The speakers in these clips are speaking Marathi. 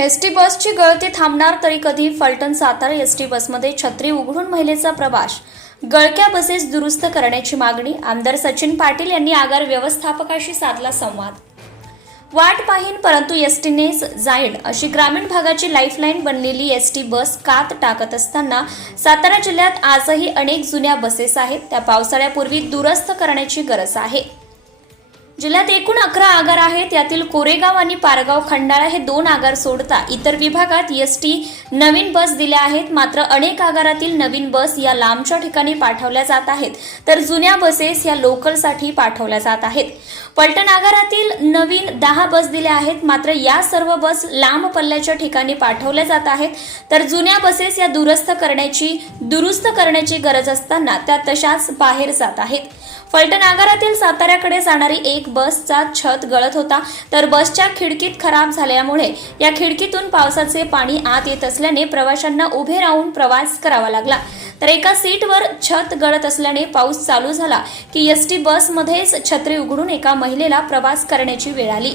एसटी बसची गळती थांबणार तरी कधी? फलटण सातारा एसटी बसमध्ये छत्री उघडून महिलेचा प्रवास, गळक्या बसेस दुरुस्त करण्याची मागणी. आमदार सचिन पाटील यांनी आगार व्यवस्थापकाशी साधला संवाद. वाट पाहीन परंतु एसटीनेच जाईन अशी ग्रामीण भागाची लाईफलाईन बनलेली एसटी बस कात टाकत असताना सातारा जिल्ह्यात आजही अनेक जुन्या बसेस आहेत. त्या पावसाळ्यापूर्वी दुरुस्त करण्याची गरज आहे. जिल्ह्यात एकूण 11 आगार आहेत. यातील कोरेगाव आणि पारगाव खंडाळा हे 2 आगार सोडता इतर विभागात एसटी नवीन बस दिल्या आहेत. मात्र अनेक आगारातील नवीन बस या लांबच्या ठिकाणी पाठवल्या जात आहेत, तर जुन्या बसेस या लोकलसाठी पाठवल्या जात आहेत. फलटण आगारातील नवीन 10 बस दिल्या आहेत. मात्र या सर्व बस लांब पल्ल्याच्या ठिकाणी पाठवल्या जात आहेत, तर जुन्या बसेस या दुरुस्त करण्याची गरज असताना त्या तशाच बाहेर जात आहेत. फलटण आगारातील साताऱ्याकडे जाणारी एक बसचा छत गळत होता, तर बसच्या खिडकीत खराब झाल्यामुळे या खिडकीतून पावसाचे पाणी आत येत असल्याने प्रवाशांना उभे राहून प्रवास करावा लागला. तर एका सीटवर छत गळत असल्याने पाऊस चालू झाला की एसटी बसमध्येच छत्री उघडून एका महिलेला प्रवास करण्याची वेळ आली.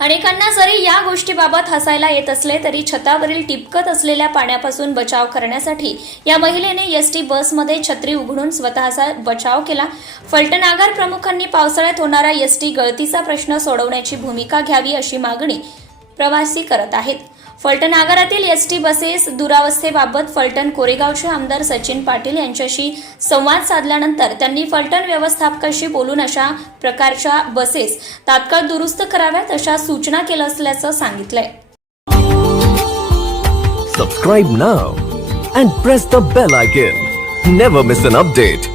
अनेकांना जरी या गोष्टीबाबत हसायला येत असले तरी छतावरील टिपकत असलेल्या पाण्यापासून बचाव करण्यासाठी या महिलेने एसटी बसमध्ये छत्री उघडून स्वतःचा बचाव केला. फलटण आगार प्रमुखांनी पावसाळ्यात होणारा एसटी गळतीचा प्रश्न सोडवण्याची भूमिका घ्यावी अशी मागणी प्रवासी करत आहेत. फलटण आगारातील एसटी बसेस दुरावस्थेबाबत फलटण कोरेगावचे आमदार सचिन पाटील यांच्याशी संवाद साधल्यानंतर त्यांनी फलटण व्यवस्थापकाशी बोलून अशा प्रकारच्या बसेस तात्काळ दुरुस्त कराव्यात अशा सूचना केल्या असल्याचं सांगितलंय. Subscribe now and press the bell icon. Never miss an update.